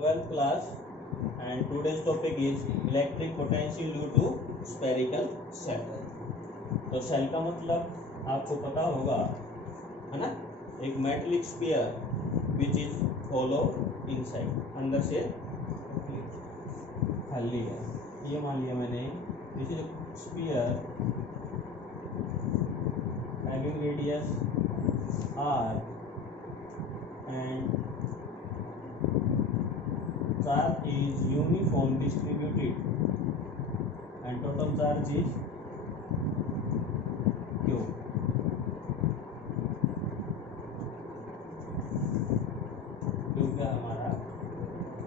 12th class and today's topic is electric potential due to spherical cell। तो cell का मतलब आपको पता होगा है ना, एक metallic sphere which is hollow inside, अंदर से खाली है। ये मान लिया मैंने, this is sphere having radius r and charge is uniform distributed and total charge is q। q क्या हमारा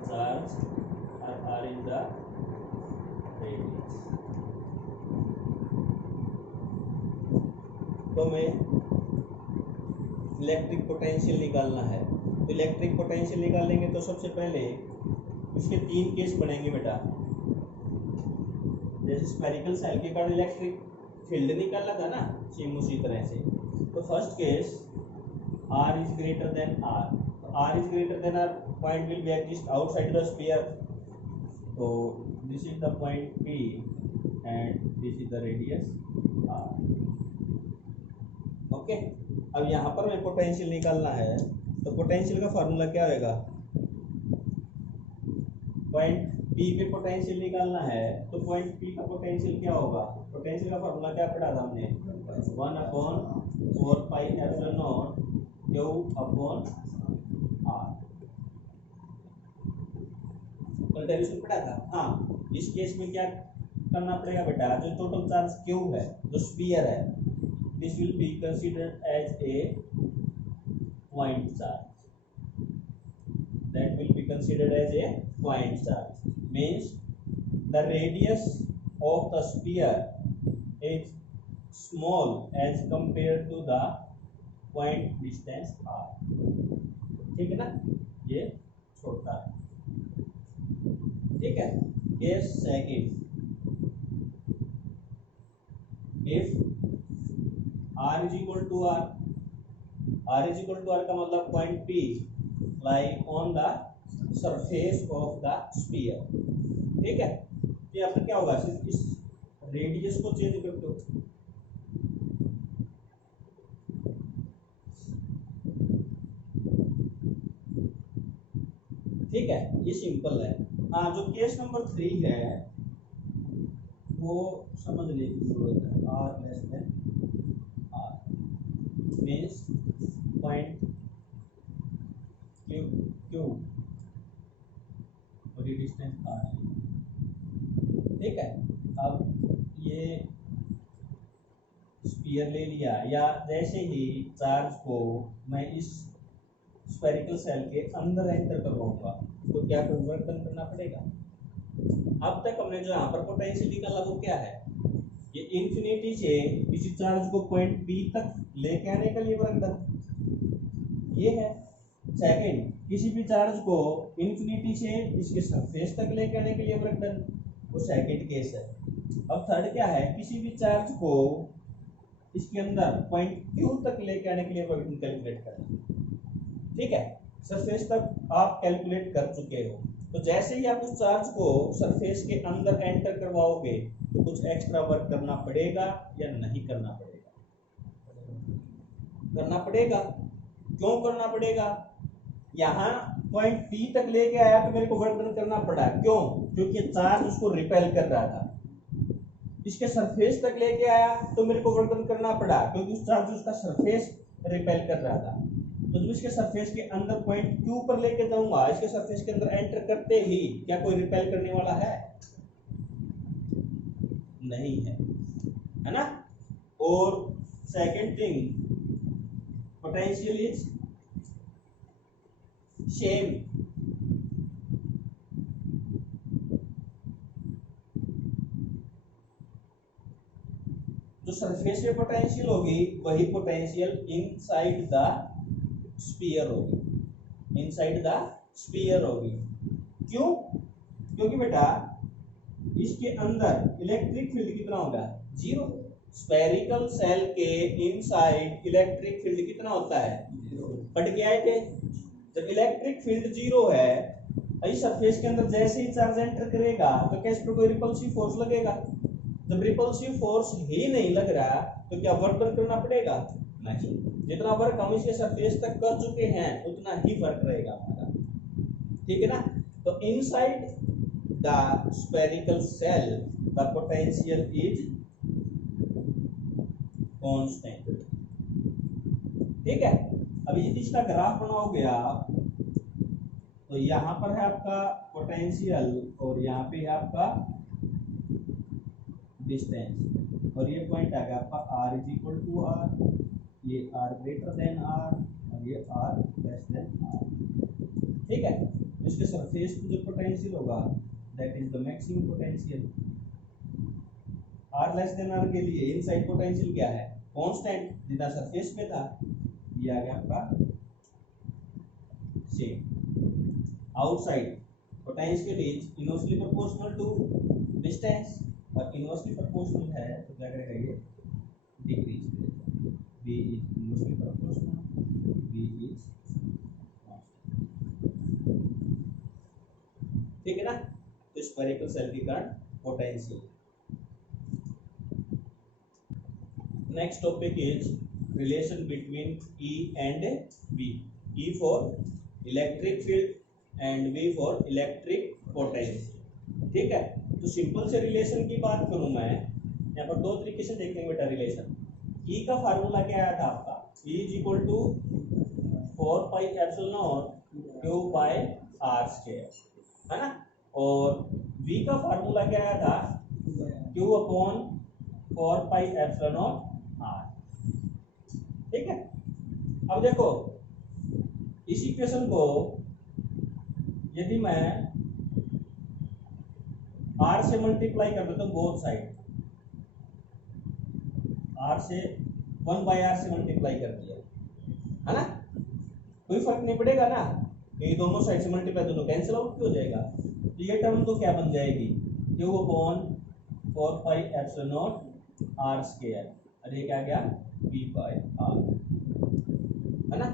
चार्ज और r is the radius। तो मैं इलेक्ट्रिक पोटेंशियल निकालना है, तो इलेक्ट्रिक पोटेंशियल निकालेंगे तो सबसे पहले इसके तीन केस बनेंगे बेटा। जैसे स्फेरिकल सेल के कारण इलेक्ट्रिक फील्ड निकाला था ना, सेम उसी तरह से। तो first case r is greater than r, r is greater than r, point will be exist outside the sphere. तो this is the point P and this is the radius r। Okay, अब यहाँ पर मैं potential निकालना है, तो potential का formula क्या होगा? पॉइंट P पे पोटेंशियल निकालना है, तो पॉइंट P का पोटेंशियल क्या होगा? पोटेंशियल का फार्मूला क्या पढ़ा था हमने? 1/4 पाई epsilon naught Q upon R। कल डेरिवेशन पढ़ा था। हाँ, इस केस में क्या करना पड़ेगा बेटा? जो टोटल चार्ज Q है, जो स्फीयर है, this will be considered as a point charge, that will be considered as a point charge, means the radius of the sphere is small as compared to the point distance r। ठीक है ना, ये छोटा है। ठीक है, case second, if r is equal to r, r is equal to r का मतलब point P lie on the surface of the sphere। ठीक है, तो यहाँ पर क्या होगा? सिर्फ इस रेडियस को चेंज कर दो। ठीक है, ये सिंपल है। हाँ, जो केस नंबर 3 है वो समझने की जरूरत है। r less than means point Q और ये डिस्टेंस r है। ठीक है, अब ये स्फीयर ले लिया, या जैसे ही चार्ज को मैं इस स्फेरिकल सेल के अंदर एंटर करवाऊंगा तो क्या परिवर्तन करना पड़ेगा? अब तक हमने जो यहाँ पर पोटेंशियल निकाला वो क्या है? ये इंफिनिटी से किसी चार्ज को पॉइंट P तक लेके आने के लिए वर्क डन, ये है। सेकंड, किसी भी चार्ज को इंफिनिटी से इसके सरफेस तक लेके आने के लिए वर्क डन, वो सेकंड केस है। अब थर्ड क्या है? किसी भी चार्ज को इसके अंदर पॉइंट Q तक लेके आने के लिए वर्क डन कैलकुलेट करना। ठीक है, सरफेस तक आप कैलकुलेट कर चुके हो, तो जैसे ही आप उस चार्ज को सरफेस के अंदर एंटर करवाओगे तो कुछ एक्स्ट्रा वर्क करना पड़ेगा या नहीं करना पड़ेगा? करना पड़ेगा। क्यों करना पड़ेगा? यहाँ पॉइंट P तक लेके आया तो मेरे को वर्क डन करना पड़ा। क्यों? क्योंकि चार्ज उसको रिपेल कर रहा था। इसके सरफेस तक लेके आया तो मेरे को वर्क डन करना पड़ा, क्योंकि उस चार्ज उसका सरफेस रिपेल कर रहा था। तो जब इसके सरफेस के अंदर पॉइंट Q पर लेके जाऊंगा, इसके सरफेस के अंदर एंटर करते ही क्या कोई रिपेल करने वाला है? नहीं है ना। और second thing, potential is same. जो सरफेस पे पोटेंशियल होगी वही पोटेंशियल इनसाइड द स्फीयर होगी, इनसाइड द स्फीयर होगी। क्यों? क्योंकि बेटा इसके अंदर इलेक्ट्रिक फील्ड कितना होगा? 0। स्फेरिकल सेल के इनसाइड इलेक्ट्रिक फील्ड कितना होता है? पढ़ के आए थे, जब इलेक्ट्रिक फील्ड 0 है, भाई सरफेस के अंदर जैसे ही चार्ज एंटर करेगा तो क्या इस पर कोई रिपल्सिव फोर्स लगेगा? जब रिपल्सिव फोर्स ही नहीं लग रहा तो क्या वर्क डन करना पड़ेगा? नहीं। जितना वर्क हम इसके सरफेस तक कर चुके हैं उतना ही वर्क रहेगा हमारा, ठीक है ना। तो inside the spherical shell the potential is constant, ठीक है। अब यदि इसका ग्राफ बनाओगे आप तो यहाँ पर है आपका पोटेंशियल और यहाँ पे है आपका डिस्टेंस, और ये पॉइंट आ गया आपका r is equal to R, ये r ग्रेटर देन r और ये r लेस देन r, ठीक है। इसके सरफेस पे जो पोटेंशियल होगा that is the maximum potential. r less than r के लिए इनसाइड पोटेंशियल क्या है? कांस्टेंट, जितना सरफेस पे था ये आ गया आपका same. Outside potential is inversely proportional to distance, और इनवर्सली प्रोपोर्शनल है तो क्या करेगा ये डिक्रीज करेगा। b is inversely proportional, b is ठीक है ना। तो स्फेरिकल सेल के कारण potential. Next topic is relation between E and V। E for electric field and V for electric potential, ठीक है। तो सिंपल से रिलेशन की बात करूं मैं, यहाँ पर दो तरीके से देखेंगे बेटा रिलेशन। E का फार्मूला क्या आया था आपका? E is equal to 4 pi epsilon naught Q by R square, है ना। और V का फार्मूला क्या आया था? Q upon 4 pi epsilon naught R, ठीक है। अब देखो इस इक्वेशन को यदि मैं R से मल्टीप्लाई कर देता हूं बोथ साइड, R से 1 बाय R से मल्टीप्लाई कर दिया, है ना, कोई फर्क नहीं पड़ेगा ना, ये दोनों साइड से मल्टीप्लाई दोनों कैंसिल आउट हो जाएगा। तो ये टर्म तो क्या बन जाएगी? Q upon 4 pi epsilon naught R square, और ये क्या गया V बाय R, है ना।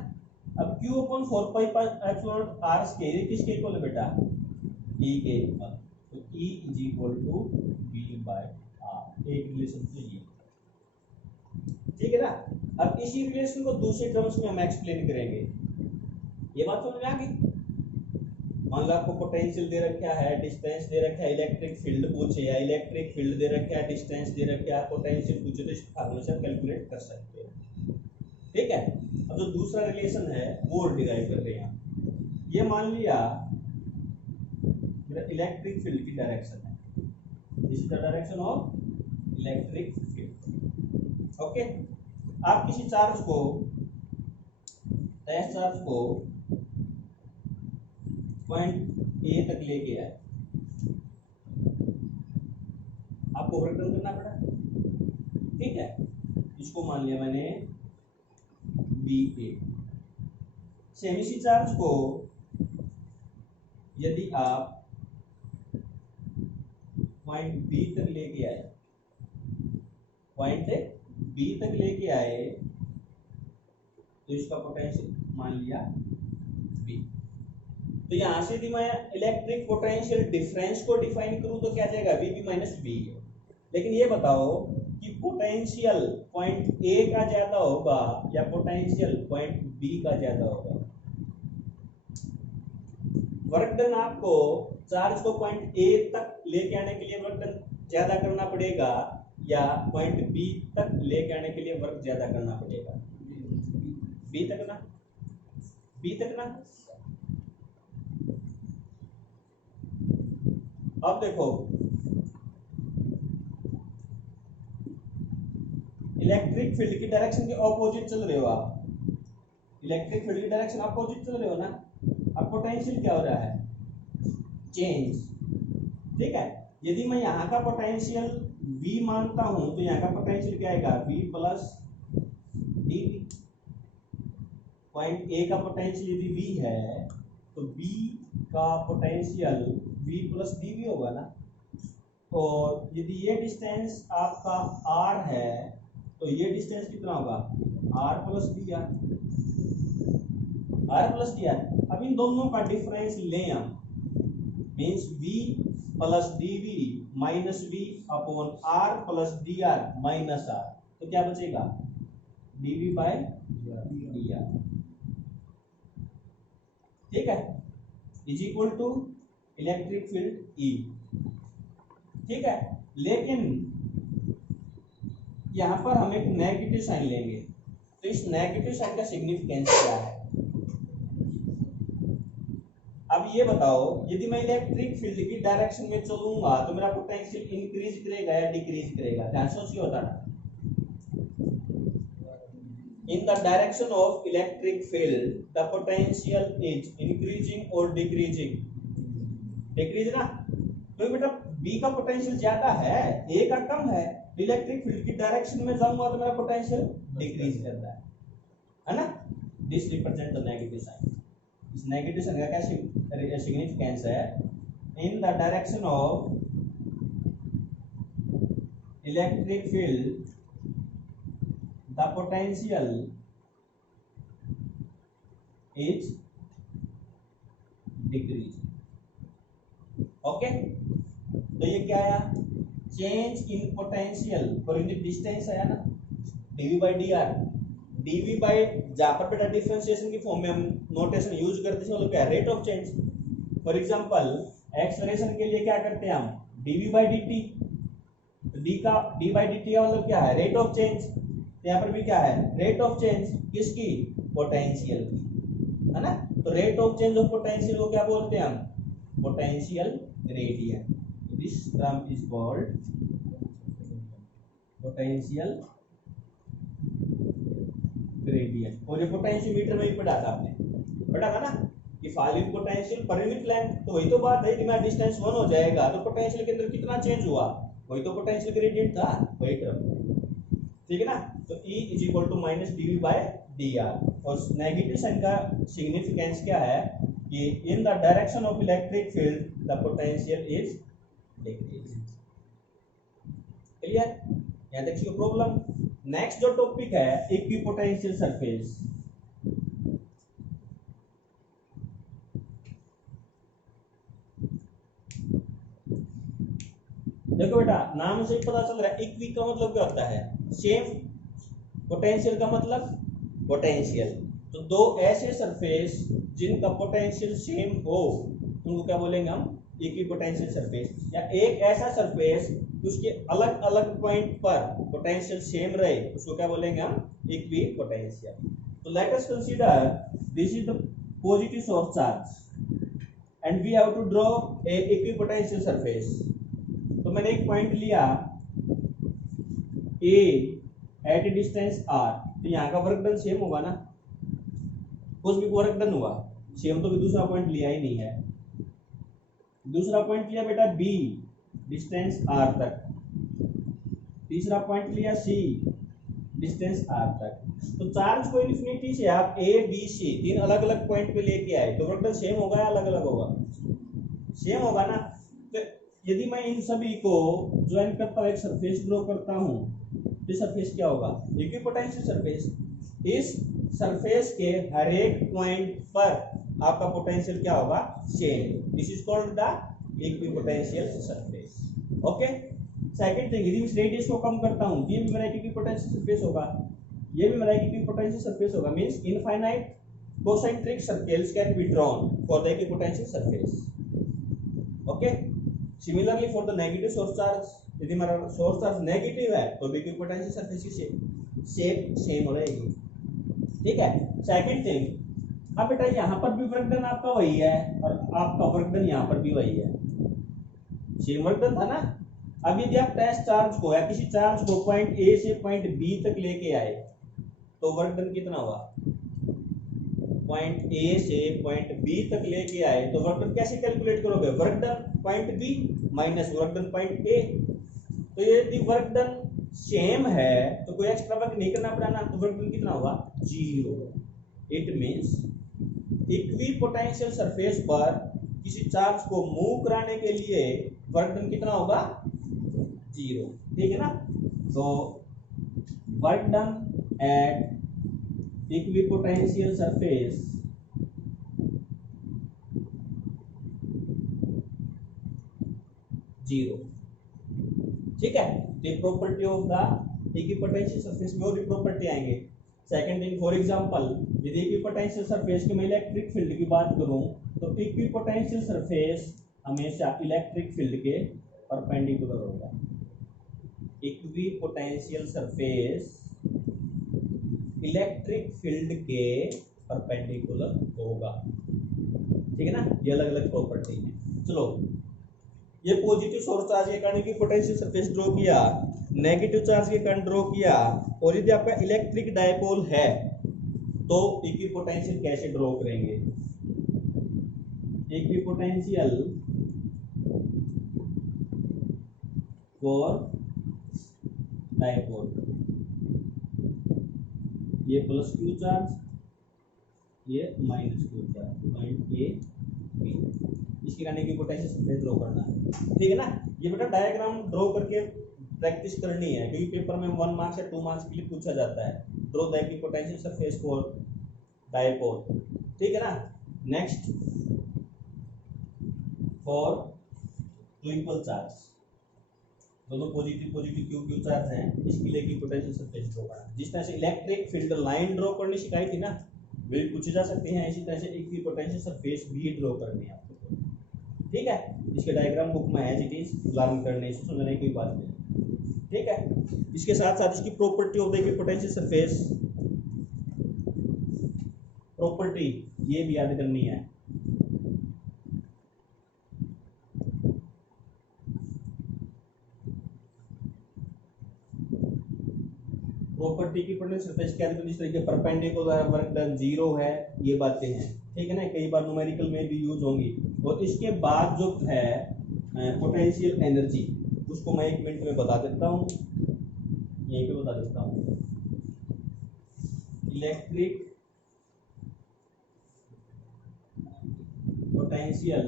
अब Q upon 4 pi epsilon naught R square किसके इक्वल है बेटा? E के इक्वल। तो E is equal to V by R, एक रिलेशन तो ये, ठीक है ना। अब इसी रिलेशन को दूसरे टर्म्स में हम एक्सप्लेन करेंगे। ये बात समझ में आ गई? मान लो आपको पोटेंशियल दे रखा है, डिस्टेंस दे रखा है, इलेक्ट्रिक फील्ड पूछे या इलेक्ट्रिक फील्ड दे रखा है, डिस्टेंस दे रखा है, पोटेंशियल पूछे, तो इस फार्मूले से कैलकुलेट कर सकते हो, ठीक है। अब जो दूसरा रिलेशन है वो डिराइव कर रहे हैं। ये मान लिया मेरा इलेक्ट्रिक फील्ड की डायरेक्शन है, this is the direction of electric field, okay. आप किसी चार्ज को, टेस्ट चार्ज को पॉइंट ए तक लेके आए, आपको रिटर्न करना पड़ा, ठीक है। इसको मान लिया मैंने बी ए। सेम इसी चार्ज को यदि आप पॉइंट बी तक लेके आए, पॉइंट बी तक लेके आए तो इसका पोटेंशियल मान लिया बी। तो यहां से यदि मैं इलेक्ट्रिक पोटेंशियल डिफरेंस को डिफाइन करूं तो क्या जाएगा? V B minus B. लेकिन ये बताओ कि पोटेंशियल पॉइंट ए का ज्यादा होगा या पोटेंशियल पॉइंट बी का ज्यादा होगा? वर्क डन आपको चार्ज को पॉइंट ए तक लेके आने के लिए वर्क डन ज्यादा करना पड़ेगा या पॉइंट बी तक लेके आने के लिए वर्क ज्यादा करना पड़ेगा? बी तक ना, बी तक ना। अब देखो इलेक्ट्रिक फील्ड की डायरेक्शन के ऑपोजिट चल रहे हो आप, इलेक्ट्रिक फील्ड की डायरेक्शन ऑपोजिट चल रहे हो ना। अब पोटेंशियल क्या हो रहा है? चेंज, ठीक है। यदि मैं यहाँ का पोटेंशियल V मानता हूं तो यहाँ का पोटेंशियल क्या आएगा? V plus D. Point A का पोटेंशियल यदि V है तो V का पोटेंशियल V प्लस डी होगा ना। और यदि ये डिस्टेंस आपका R है तो ये डिस्टेंस कितना होगा? R plus D R, R plus D R. अब इन दोनों का डिफरेंस लें हम means v plus dv minus v upon r plus dr minus r, तो क्या बचेगा dv बाय dr, ठीक है, is equal to electric field E, ठीक है। लेकिन यहां पर हम एक नेगेटिव साइन लेंगे, तो इस नेगेटिव साइन का सिग्निफिकेंस क्या है। अब ये बताओ, यदि मैं इलेक्ट्रिक फील्ड की डायरेक्शन में चलूंगा तो मेरा पोटेंशियल इंक्रीज करेगा या डिक्रीज करेगा, ध्यान से सोचिए बताना। In the direction of electric field, the potential is increasing or decreasing? Decrease ना, तो बेटा B का पोटेंशियल ज्यादा है, A का कम है, इलेक्ट्रिक फील्ड की डायरेक्शन में जाऊंगा तो मेरा पोटेंशियल डिक्रीज करता है ना। This represent the negative sign. इस नेगेटिव साइन का क्या सिग्निफिकेंस है, in the direction of electric field the potential is decreasing, okay. तो ये क्या आया, change in potential per unit distance आया ना, dv by dr, dv by जहां पर बेटा डिफरेंशिएशन की फॉर्म में हम नोटेशन यूज करते हैं, मतलब क्या rate of change. For example acceleration के लिए क्या करते हैं हम, dv by dt, तो d by dt का मतलब क्या है, रेट ऑफ चेंज। यहाँ पर भी क्या है, रेट ऑफ चेंज किसकी, पोटेंशियल की, है ना। तो rate of change of potential को क्या बोलते हैं हम, potential gradient. This term is called potential gradient. और ये पोटेंशियोमीटर में भी पढ़ा था आपने, पढ़ा था ना कि following potential per unit length, तो वही तो बात है कि मेरा डिस्टेंस 1 हो जाएगा तो पोटेंशियल के अंदर कितना चेंज हुआ, वही तो पोटेंशियल ग्रेडियंट था, वही टर्म, ठीक है ना। तो E is equal to minus dv by dr। और नेगेटिव साइन का सिग्निफिकेंस क्या है कि in the direction of electric field the potential is decreasing. Clear, यहां तक की प्रॉब्लम। नेक्स्ट जो टॉपिक है इक्विपोटेंशियल सरफेस। देखो बेटा, नाम से ही पता चल रहा है, इक्वी का मतलब क्या होता है, सेम, पोटेंशियल का मतलब पोटेंशियल। तो दो ऐसे सरफेस जिनका पोटेंशियल सेम हो उनको क्या बोलेंगे हम, इक्विपोटेंशियल सरफेस। या एक ऐसा सरफेस उसके अलग अलग पॉइंट पर पोटेंशियल सेम रहे उसको क्या बोलेंगे हम, इक्विपोटेंशियल। तो let us consider this is the positive source charge and we have to draw a equipotential surface. तो मैंने एक पॉइंट लिया A at a distance R, तो यहाँ का वर्क डन सेम होगा ना, कुछ भी वर्क डन हुआ सेम, तो भी दूसरा पॉइंट लिया ही नहीं है। दूसरा पॉइंट लिया बेटा B डिस्टेंस R तक, तीसरा पॉइंट लिया C डिस्टेंस R तक। तो चार्ज को इन्फिनिटी से आप A B C तीन अलग अलग पॉइंट पे लेके आए तो वर्क डन सेम होगा या अलग अलग होगा, सेम होगा ना। तो यदि मैं इन सभी को ज्वाइन करता हूँ, एक सरफेस ड्रॉ करता हूँ, तो सरफेस क्या होगा, इक्विपोटेंशियल सरफेस। इस सरफेस के हर एक पॉइंट पर आपका पोटेंशियल क्या होगा, same. This is called the equipotential surface, okay. Second thing, यदि इस रेडियस को कम करता हूँ, ये भी मेरा इक्विपोटेंशियल सरफेस होगा, ये भी मेरा इक्विपोटेंशियल सरफेस होगा। Means infinite concentric circles can be drawn for the equipotential surface, okay। Similarly for the negative source charge, यदि मेरा सोर्स चार्ज नेगेटिव है तो भी इक्विपोटेंशियल सरफेस की शेप सेम रहेगी, ठीक है। सेकंड थिंग, अब बेटा यहाँ पर भी वर्क डन आपका वही है और आपका वर्क डन यहाँ पर भी वही है, सेम वर्क डन था ना। अब यदि आप टेस्ट चार्ज को या किसी चार्ज को पॉइंट A से पॉइंट B तक लेके आए तो वर्क डन कितना हुआ, पॉइंट A से पॉइंट B तक लेके आए तो वर्क डन कैसे कैलकुलेट करोगे, work done point B minus work done point A। तो यदि वर्क डन सेम है तो कोई एक्स्ट्रा वर्क नहीं करना पड़ा ना, तो वर्क डन कितना होगा, 0। इट मींस इक्विपोटेंशियल सरफेस पर किसी चार्ज को मूव कराने के लिए वर्क डन कितना होगा, 0, ठीक है ना। तो work done at equipotential surface zero. ठीक है, तो property of the equipotential surface में और भी प्रॉपर्टी आएंगे। सेकंड थिंग, फॉर एग्जांपल यदि इक्विपोटेंशियल सरफेस के मैं इलेक्ट्रिक फील्ड की बात करूं तो इक्विपोटेंशियल सरफेस हमेशा इलेक्ट्रिक फील्ड के परपेंडिकुलर होगा। इक्विपोटेंशियल सरफेस इलेक्ट्रिक फील्ड के परपेंडिकुलर होगा। ठीक है ना, ये अलग अलग प्रॉपर्टी है। चलो, ये पॉजिटिव सोर्स चार्ज के कारण की पोटेंशियल सरफेस ड्रॉ किया, नेगेटिव चार्ज के कारण ड्रॉ किया, और यदि आपका इलेक्ट्रिक डायपोल है तो इक्विपोटेंशियल कैसे ड्रॉ करेंगे? इक्विपोटेंशियल फॉर डायपोल, ये प्लस क्यू चार्ज, ये minus Q charge, point A B, इसके कारण की पोटेंशियल सरफेस ड्रॉ करना है। ठीक है ना, ये बेटा डायग्राम ड्रॉ करके प्रैक्टिस करनी है, क्योंकि पेपर में 1 मार्क्स या 2 मार्क्स के लिए पूछा जाता है। Draw the equipotential surface for dipole. ठीक है ना, next for two equal charge, दोनों positive positive Q Q charge हैं, इसके लिए इक्विपोटेंशियल सरफेस ड्रॉ करना। जिस तरह से इलेक्ट्रिक फील्ड लाइन ड्रॉ करनी सिखाई थी ना, वे पूछे जा सकते हैं, इसी तरह से इक्विपोटेंशियल सरफेस भी ड्रॉ करनी है आपको। ठीक है, इसके डायग्राम बुक में है, इट इज लर्न करने से समझने की बात नहीं। ठीक है, इसके साथ साथ इसकी property of the equipotential surface, property ये भी याद करनी है। प्रॉपर्टी की पोटेंशियल सरफेस क्या है, जिस तरीके परपेंडिकुलर वर्क डन जीरो है, ये बातें हैं। ठीक है ना, कई बार न्यूमेरिकल में भी यूज होंगी। और इसके बाद जो है पोटेंशियल एनर्जी, उसको मैं 1 मिनट में बता देता हूँ, यहीं पे बता देता हूँ। इलेक्ट्रिक पोटेंशियल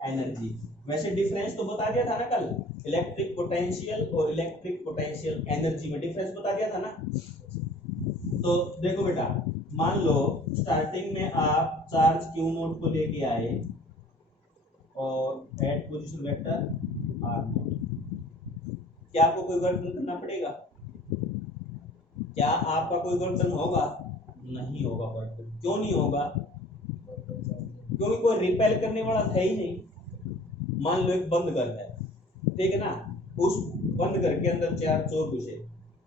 एनर्जी, वैसे डिफरेंस तो बता दिया था ना कल, इलेक्ट्रिक पोटेंशियल और इलेक्ट्रिक पोटेंशियल एनर्जी में डिफरेंस बता दिया था ना। तो देखो बेटा, मान लो स्टार्टिंग में आप चार्ज क्यू नोट को लेके आए और at position vector R naught, क्या आपको कोई वर्क करना पड़ेगा? क्या आपका कोई वर्क होगा? नहीं होगा वर्क। क्यों नहीं होगा? क्योंकि कोई रिपेल करने वाला है ही नहीं। मान लो एक बंद घर है, ठीक है ना, उस बंद घर के अंदर 4 चोर घुसे,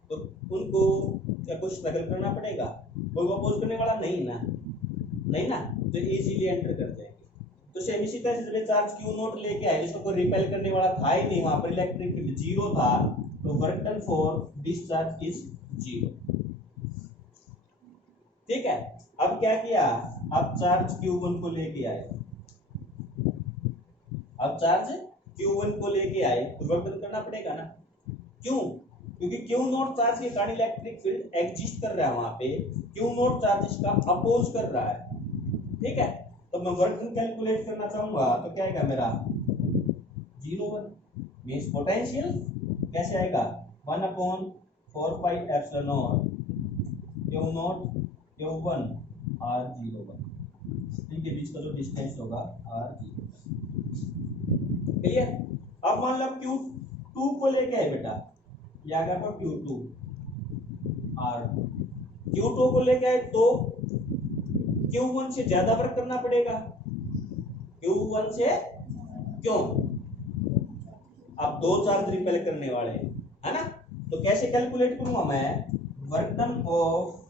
तो उनको क्या कुछ स्ट्रगल करना पड़ेगा? कोई अपोज करने वाला नहीं ना, नहीं ना, तो इजीली एंटर कर जाएंगे। तो सेम इसी तरह से चार्ज क्यू नोट लेके आए, जिसको कोई रिपेल करने वाला था ही नहीं, वहां पर इलेक्ट्रिक फील्ड जीरो था, तो work done for discharge is zero. ठीक है, अब क्या किया, अब चार्ज Q1 को लेके आए, अब चार्ज Q1 को लेके आए तो वर्क डन करना पड़ेगा ना। क्यों? क्योंकि Q नोट चार्ज के कारण इलेक्ट्रिक फील्ड एग्जिस्ट कर रहा है, वहां पे Q नोट चार्ज इसका अपोज कर रहा है। ठीक है, तो मैं वर्क डन कैलकुलेट करना चाहूंगा तो क्या आएगा मेरा 0 मींस पोटेंशियल कैसे आएगा 1/4 पाई epsilon naught Q note Q1 R01, इनके बीच का जो डिस्टेंस होगा R01। क्लियर? अब मान लो Q2 को लेके आए बेटा, ये आ गया आपका Q2 R2, Q2 को लेके आए तो Q1 से ज्यादा वर्क करना पड़ेगा। Q1 से क्यों? अब 2 चार्ज रिपेल करने वाले है ना, तो कैसे कैलकुलेट करूंगा मैं, work done of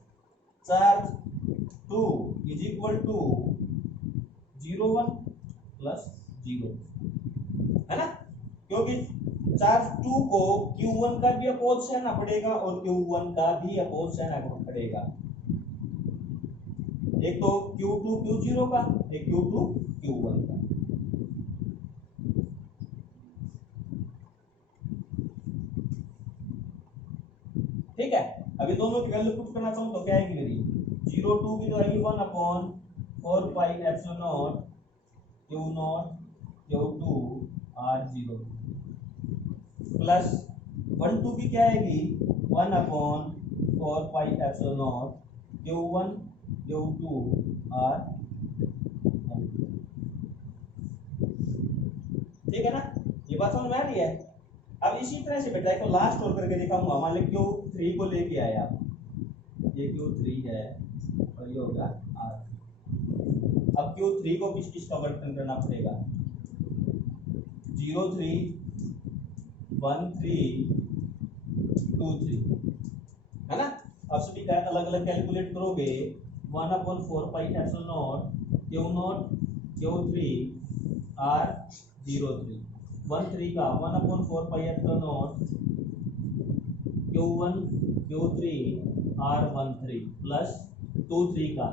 charge 2 is equal to 0 1 plus 0, है ना, क्योंकि चार्ज 2 को Q1 का भी अपोज सहना पड़ेगा और Q1 का भी अपोज सहना पड़ेगा। एक तो Q2 Q0 का, एक Q2 Q1 का। ठीक है, अभी दोनों की वैल्यू पुट करना चाहूं तो क्या आएगी मेरी 0 2 की तो आएगी 1/4 पाई epsilon naught Q not Q2 R0 plus 1 2 की क्या आएगी 1/4 पाई epsilon not Q1 Q2 R। ठीक है ना, ये बात समझ में आ रही है। अब इसी तरह से बेटा एक लास्ट और करके दिखाऊंगा। मान लो Q3 को लेके आया, ये Q3 है और ये होगा R। अब Q3 को किस किस का वर्तन करना पड़ेगा, 0 3 1 3 2 3, है ना। अब सभी का अलग अलग कैलकुलेट करोगे, 1/4 पाई epsilon not Q0 Q3 R 03, 13 का 1/4 पाई epsilon not Q1 Q3 R 13 plus 23 का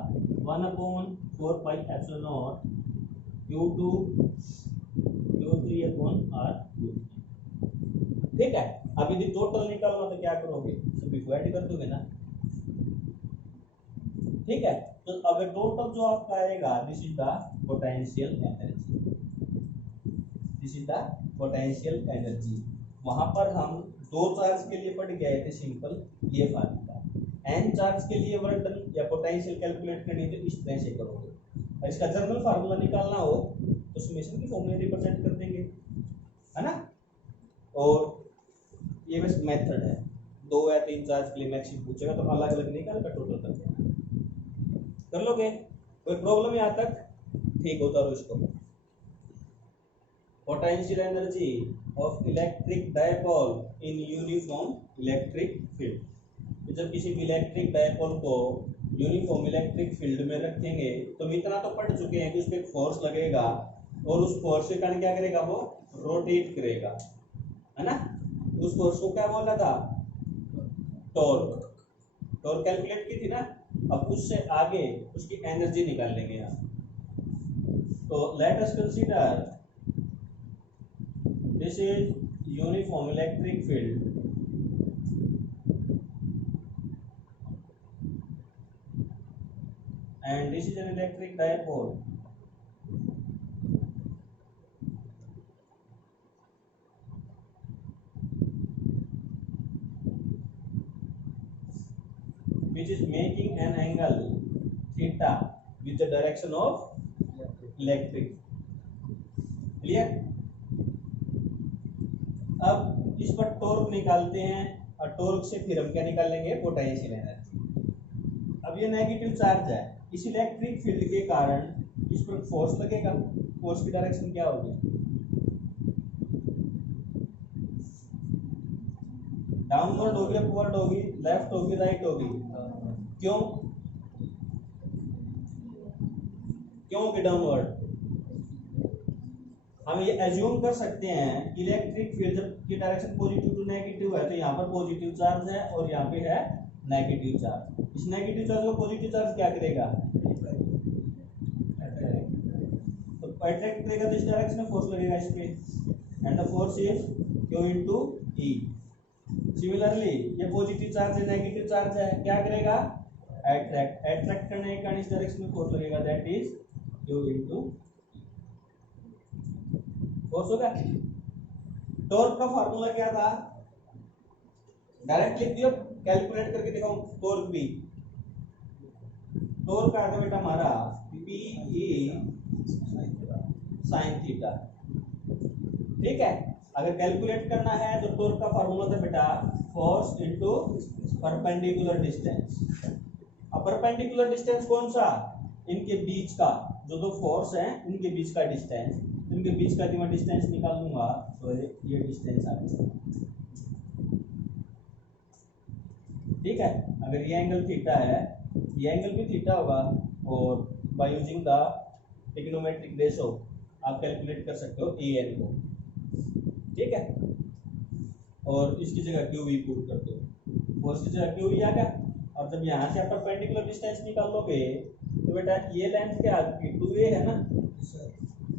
1/4 पाई epsilon not Q2 Q3 upon R 23। ठीक है। अब यदि टोटल निकालना तो क्या करोगे, सभी को ऐड कर दोगे ना। ठीक है। तो अब टोटल जो आपका आएगा, this is the potential energy, this is the potential energy. वहां पर हम दो चार्ज के लिए पढ़ गए थे सिंपल ये फार्मूला। एन चार्ज के लिए वर्क या पोटेंशियल कैलकुलेट करनी तो इस तरह से करोगे, और इसका जनरल फार्मूला निकालना हो तो समेशन की फॉर्म में रिप्रेजेंट कर देंगे, है ना। और ये बस मेथड है, 2 या 3 चार्ज के लिए मैक्सिमम पूछेगा तो अलग अलग निकाल कर टोटल कर देना, कर लोगे। कोई प्रॉब्लम यहाँ तक, ठीक होता रहो इसको। Potential energy of electric dipole in uniform electric field. जब किसी इलेक्ट्रिक डायपोल को यूनिफॉर्म इलेक्ट्रिक फील्ड में रखेंगे तो इतना तो पढ़ चुके हैं कि उस पर एक फोर्स लगेगा और उस फोर्स के कारण क्या करेगा, वो रोटेट करेगा, है ना। उस फोर्स को क्या बोला था, टॉर्क। टॉर्क कैलकुलेट की थी ना। अब उससे आगे उसकी एनर्जी निकाल लेंगे यहाँ। तो let us consider this is uniform electric field and this is an electric dipole which is making an angle theta with the direction of electric. Clear? अब इस पर टॉर्क निकालते हैं और टॉर्क से फिर हम क्या निकाल लेंगे, पोटेंशियल एनर्जी। अब ये नेगेटिव चार्ज है, इस इलेक्ट्रिक फील्ड के कारण इस पर फोर्स लगेगा। फोर्स की डायरेक्शन क्या होगी, डाउनवर्ड होगी, अपवर्ड होगी, लेफ्ट होगी, राइट होगी। क्यों क्यों होगी डाउनवर्ड? हम ये एज्यूम कर सकते हैं कि इलेक्ट्रिक फील्ड की डायरेक्शन पॉजिटिव टू नेगेटिव है, तो यहाँ पर पॉजिटिव चार्ज है और यहाँ पे है नेगेटिव चार्ज। इस नेगेटिव चार्ज को पॉजिटिव चार्ज क्या करेगा, तो अट्रैक्ट करेगा, तो इस डायरेक्शन में फोर्स लगेगा इस पे, and the force is Q into E। Similarly ये पॉजिटिव चार्ज है, नेगेटिव चार्ज है, क्या करेगा, अट्रैक्ट। अट्रैक्ट करने के कारण इस डायरेक्शन में फोर्स लगेगा, that is Q into force होगा। टॉर्क का फार्मूला क्या था, डायरेक्ट लिख दियो, कैलकुलेट करके दिखाऊं। टॉर्क भी, टॉर्क का बेटा हमारा P E sin थीटा। ठीक है। अगर कैलकुलेट करना है तो टॉर्क का फार्मूला था बेटा फोर्स इनटू परपेंडिकुलर डिस्टेंस। अब परपेंडिकुलर डिस्टेंस कौन सा, इनके बीच का जो दो फोर्स हैं उनके बीच का डिस्टेंस, इनके बीच का मैं डिस्टेंस निकाल लूंगा तो ये डिस्टेंस आ जाएगा। ठीक है। अगर ये एंगल थीटा है, ये एंगल भी थीटा होगा, और by using the trigonometric ratio आप कैलकुलेट कर सकते हो an को। ठीक है। और इसकी जगह QV पुट कर दो, फोर्स की जगह QV आ गया। और जब यहाँ से आप परपेंडिकुलर डिस्टेंस निकाल लोगे तो बेटा ये लेंथ क्या आपकी 2a है ना,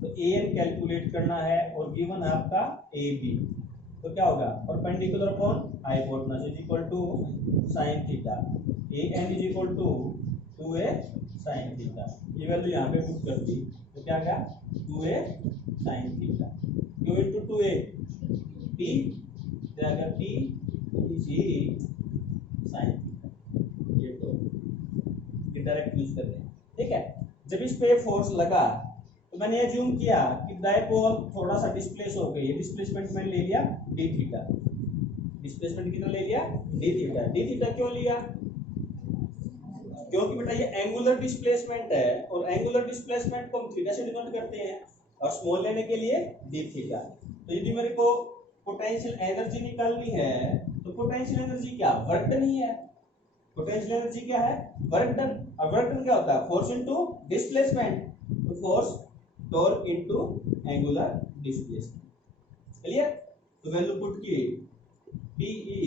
तो an कैलकुलेट करना है और गिवन है आपका AB। तो क्या होगा, perpendicular upon hypotenuse is equal to sin theta, an is equal to 2a sin theta. ये वैल्यू यहाँ पे पुट कर दी तो क्या गया 2a sin theta. Q into 2a P जाएगा P G sin थीटा। ये तो डायरेक्ट यूज कर रहे हैं। ठीक है। जब इस पे फोर्स लगा तो मैंने एज्यूम किया कि डायपोल थोड़ा सा डिस्प्लेस हो गई, डिस्प्लेसमेंट मैंने ले लिया डी थीटा। डिस्प्लेसमेंट कितना ले लिया? D theta. डी थीटा क्यों लिया? क्योंकि बेटा ये एंगुलर डिस्प्लेसमेंट है और एंगुलर डिस्प्लेसमेंट को हम थीटा से डिनोट करते हैं और स्मॉल लेने के लिए डी थीटा। तो यदि मेरे को पोटेंशियल एनर्जी निकालनी है तो पोटेंशियल एनर्जी क्या? वर्क डन ही है। पोटेंशियल एनर्जी क्या है? Work done. और वर्क डन क्या होता है? Force into displacement. तो force torque into angular displacement. Clear? तो वैल्यू पुट की PE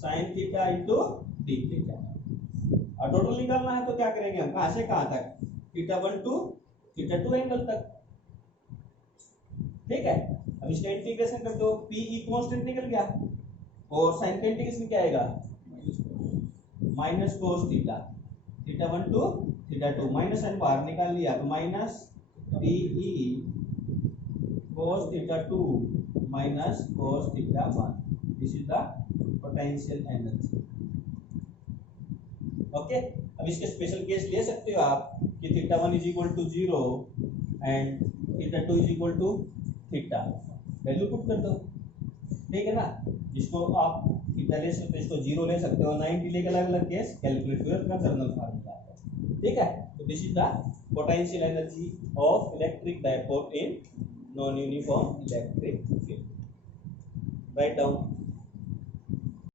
sin theta into d theta. और टोटल निकालना है तो क्या करेंगे हम? कहां से कहां तक? θ1 टू θ2 एंगल तक। ठीक है, अब इसका इंटीग्रेशन कर दो। PE कांस्टेंट निकल गया और sin का इंटीग्रेशन क्या आएगा? Minus cos theta. θ1 to θ2 minus sign बाहर निकाल लिया तो minus PE cos θ2 minus cos θ1। This is the potential energy. Okay, अब इसके स्पेशल केस ले सकते हो आप कि θ1 is equal to 0 and θ2 is equal to theta. Value put कर दो। ठीक है ना? इसको आप थीटा ले सकते हो, इसको 0 ले सकते हो, 90 लेके अलग अलग केस कैलकुलेट करो, का कर्नल फार्मूला है। ठीक है, तो this is the potential energy of electric dipole in non uniform electric field. Write down.